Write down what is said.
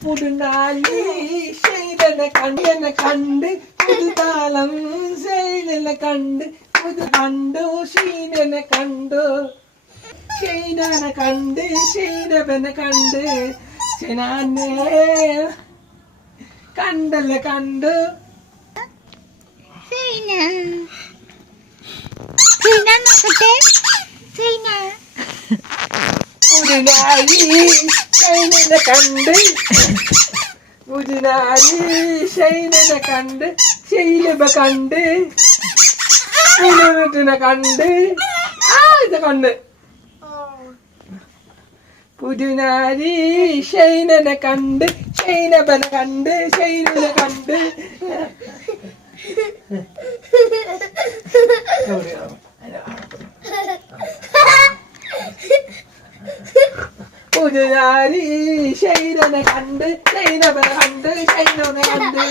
പുതുനാളി ഷെയ്ഡനെ കണ്ട് പുതുതാളം ഷെയ്ഡനെ കണ്ട് പുതു കണ്ടു ഷീനനെ കണ്ടു ഷെയ്ഡനെ കണ്ട് ഷെയ്ഡനെ കണ്ട് ഷെനാനെ കണ്ടല്ലേ കണ്ടു പുതുനാളി ഷൈനനെ കണ്ട് പുതുനാളി ഷൈനനെ കണ്ട് ഷൈലബ കണ്ട് പുതുവിട്ടിനെ കണ്ട് ഇത് കണ്ട് പുതുനാളി ഷൈനനെ കണ്ട് ഷൈനബനെ കണ്ട് ഷൈനനെ കണ്ട് പുതുനാളി ഷൈനനെ കണ്ട് ഷൈനബനെ കണ്ട് ഷൈനനെ കണ്ട്